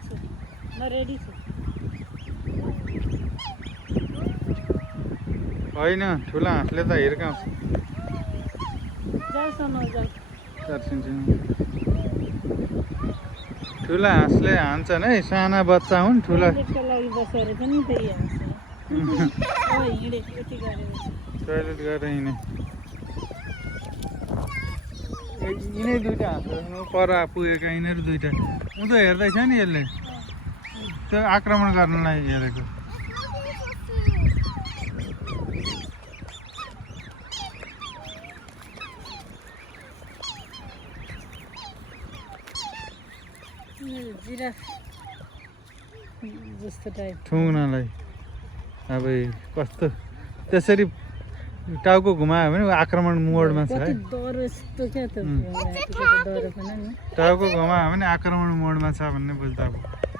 छु म रेडी छु होइन ठुला हाँसले त हिर्काउँछ जाऊ सनो जाऊ ठुला हाँसले हान्छन् है साना बच्चा हुन् ठुला टोयलेटको लागि बसेर पनि त्यही हान्छ ओ हिँडे यति गरेर टोयलेट गरेर हिँडे यिनै दुइटा हाँस्छ पर पुगेका यिनीहरू दुइटा उँधो हेर्दैछ नि यसले त्यो आक्रमण गर्नलाई हेरेको जिराफ जस्तो टाइप ठुङ्नलाई अब कस्तो त्यसरी टाउको घुमायो भने आक्रमण मोडमा छ है कति डह्रो यस्तो क्या त डह्रो पनि नि टाउको घुमायो भने आक्रमण मोडमा छ भन्ने बुझ्दा अब